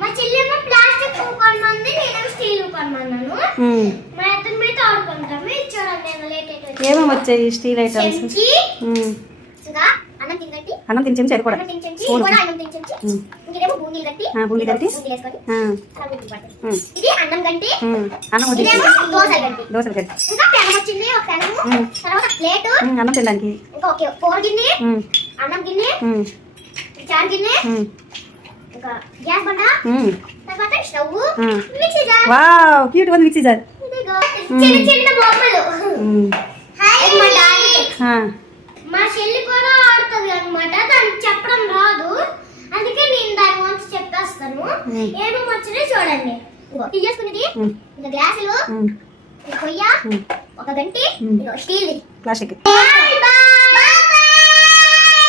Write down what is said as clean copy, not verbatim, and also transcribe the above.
మా చెల్లెమో ప్లాస్టిక్ కొనమంది, నేనేమో స్టీల్ కొనమన్నాను. మా ఇద్దరు మీద ఆడుకుంటాము. చూడండి నేను లేట్ ఏమేమి వచ్చాయి స్టీల్ ఐటమ్స్? ఇంకా అన్నం తినగట్టి, అన్నం తిని చెంచా కూడా, అన్నం తినచెంచి, ఇంకేమో బూందీలు కట్టి, బూందీ కట్టి వేసుకొని అలా గుడ్డు పడతాయి. ఇది అన్నం గంటి, అన్నం ఇదేమో దోశలు గంటి, దోశలు గంటి. ఇంకా పెనం వచ్చింది, ఒక పెనము, తర్వాత ప్లేట్, అన్నం తినడానికి, ఇంకా ఓకే కూర గిన్నె, అన్నం గిన్నె, చారు గిన్నె, ఇంకా గ్యాస్ బండ, తర్వాత stove, mixie jar. Wow cute ఉంది మిక్సీ జార్. చిన్న చిన్న బొమ్మలు. మా డాడీ మా చెల్లి కూడా ఆడుతుంది అనమాట, దానికి చెప్పడం రాదు, అందుకే నేను దాని గురించి చెప్పేస్తాను. ఏమేమి వచ్చినాయి చూడండి. టీ చేసుకునేది, ఇంకా గ్లాసులు, కొయ్య, ఒక గంటి, స్టీల్, ప్లాస్టిక్.